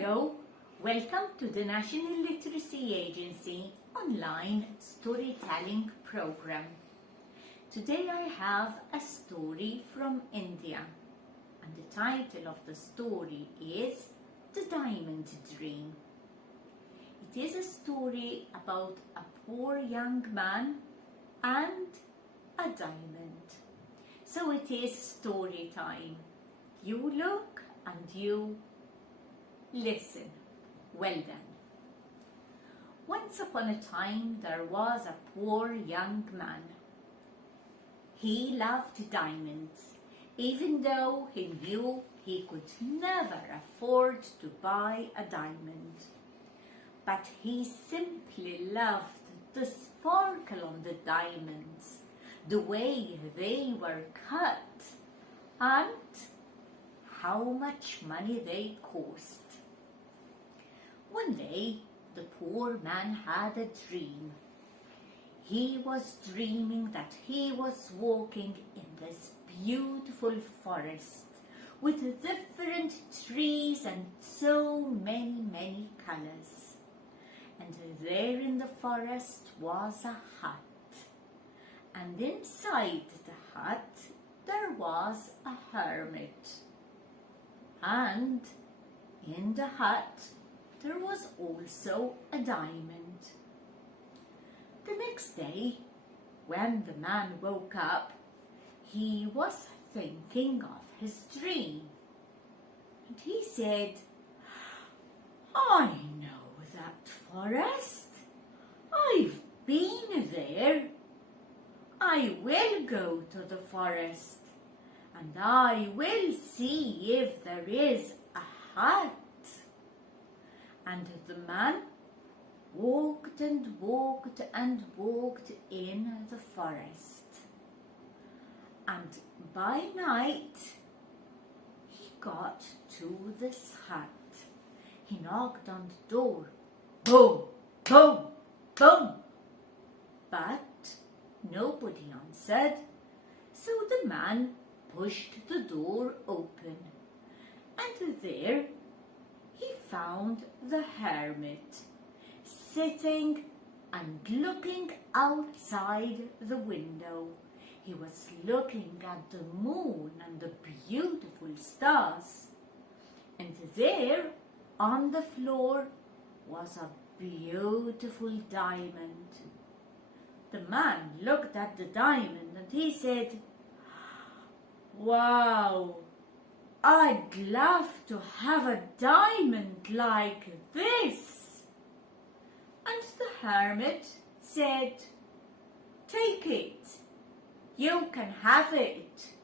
Hello, welcome to the National Literacy Agency online storytelling program. Today I have a story from India, and the title of the story is The Diamond Dream. It is a story about a poor young man and a diamond. So it is story time. You look and you listen. Well done. Once upon a time there was a poor young man. He loved diamonds, even though he knew he could never afford to buy a diamond. But he simply loved the sparkle on the diamonds, the way they were cut, and how much money they cost. One day, the poor man had a dream. He was dreaming that he was walking in this beautiful forest with different trees and so many colors. And there in the forest was a hut. And inside the hut there was a hermit. And in the hut there was also a diamond. The next day, when the man woke up, he was thinking of his dream. And he said, "I know that forest. I've been there. I will go to the forest and I will see if there is a hut." And the man walked and walked and walked in the forest. And by night, he got to this hut. He knocked on the door. Boom, boom, boom. But nobody answered. So the man pushed the door open. And there he found the hermit sitting and looking outside the window. He was looking at the moon and the beautiful stars. And there on the floor was a beautiful diamond. The man looked at the diamond and he said, "Wow, I'd love to have a diamond like this." And the hermit said, "Take it. You can have it."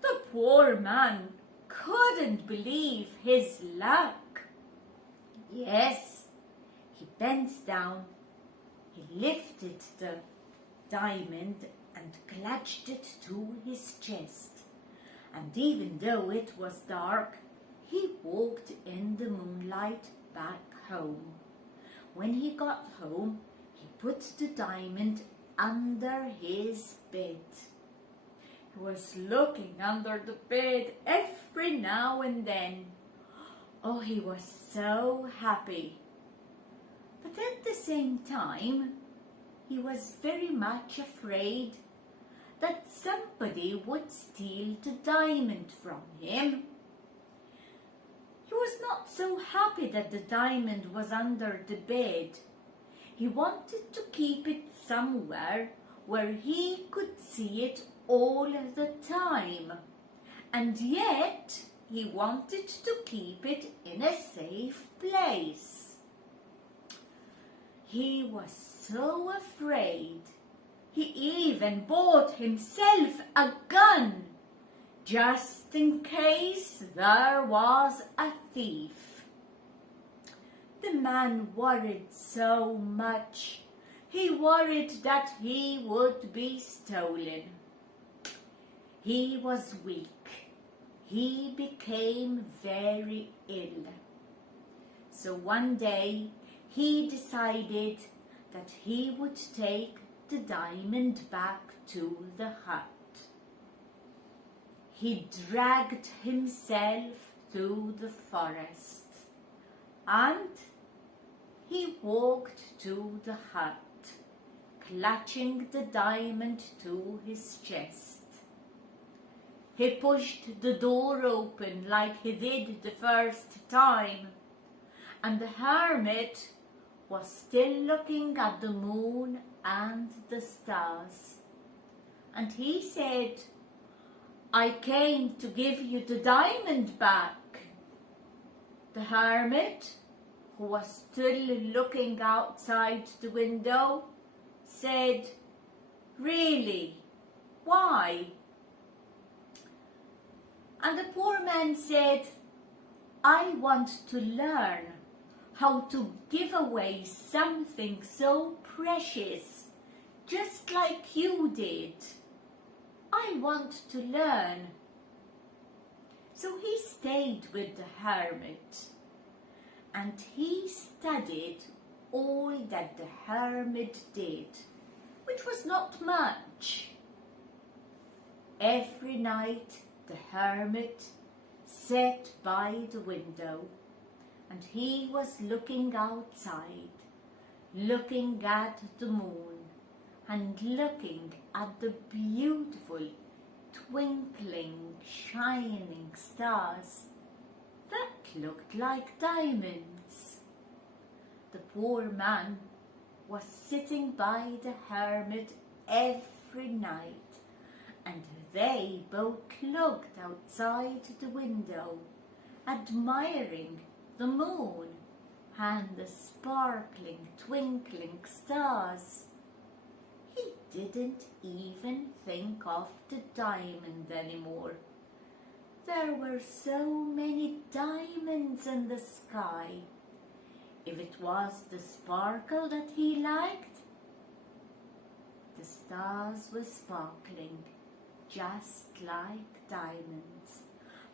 The poor man couldn't believe his luck. Yes, he bent down, he lifted the diamond and clutched it to his chest. And even though it was dark, he walked in the moonlight back home. When he got home, he put the diamond under his bed. He was looking under the bed every now and then. Oh, he was so happy. But at the same time, he was very much afraid that somebody would steal the diamond from him. He was not so happy that the diamond was under the bed. He wanted to keep it somewhere where he could see it all the time. And yet he wanted to keep it in a safe place. He was so afraid. He even bought himself a gun, just in case there was a thief. The man worried so much. He worried that he would be stolen. He was weak. He became very ill. So one day he decided that he would take the diamond back to the hut. He dragged himself through the forest. and he walked to the hut, clutching the diamond to his chest. He pushed the door open like he did the first time, and the hermit was still looking at the moon and the stars. And he said, "I came to give you the diamond back." The hermit, who was still looking outside the window, said, "Really? Why?" And the poor man said, "I want to learn how to give away something so precious, just like you did. I want to learn." So he stayed with the hermit, and he studied all that the hermit did, which was not much. Every night the hermit sat by the window, and he was looking outside, looking at the moon and looking at the beautiful, twinkling, shining stars that looked like diamonds. The poor man was sitting by the hermit every night, and they both looked outside the window, admiring the moon and the sparkling, twinkling stars. He didn't even think of the diamond anymore. There were so many diamonds in the sky. If it was the sparkle that he liked, the stars were sparkling just like diamonds.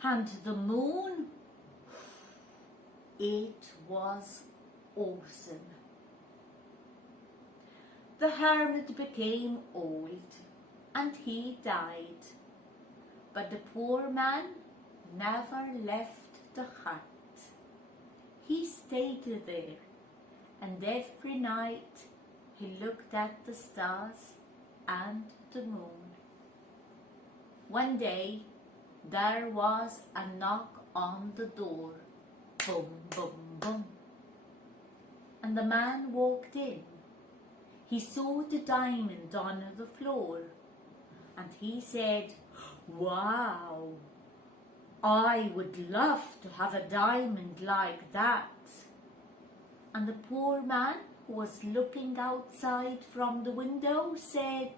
And the moon, it was awesome. The hermit became old and he died, but the poor man never left the hut. He stayed there, and every night he looked at the stars and the moon. One day there was a knock on the door. Boom, boom, boom. And the man walked in. He saw the diamond on the floor, and he said, "Wow, I would love to have a diamond like that." And the poor man, who was looking outside from the window, said,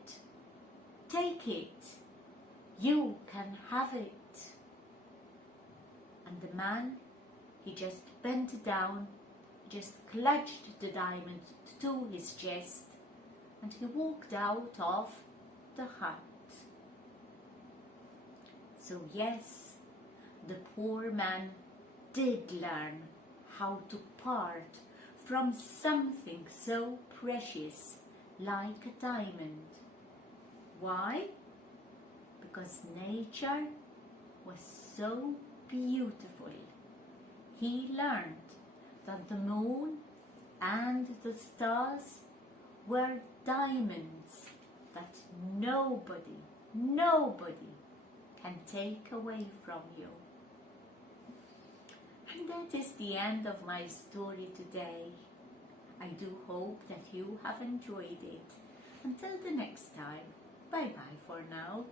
"Take it, you can have it." And the man, he just bent down, just clutched the diamond to his chest, and he walked out of the hut. So yes, the poor man did learn how to part from something so precious like a diamond. Why? Because nature was so beautiful. He learned that the moon and the stars were diamonds that nobody can take away from you. And that is the end of my story today. I do hope that you have enjoyed it. Until the next time, bye bye for now.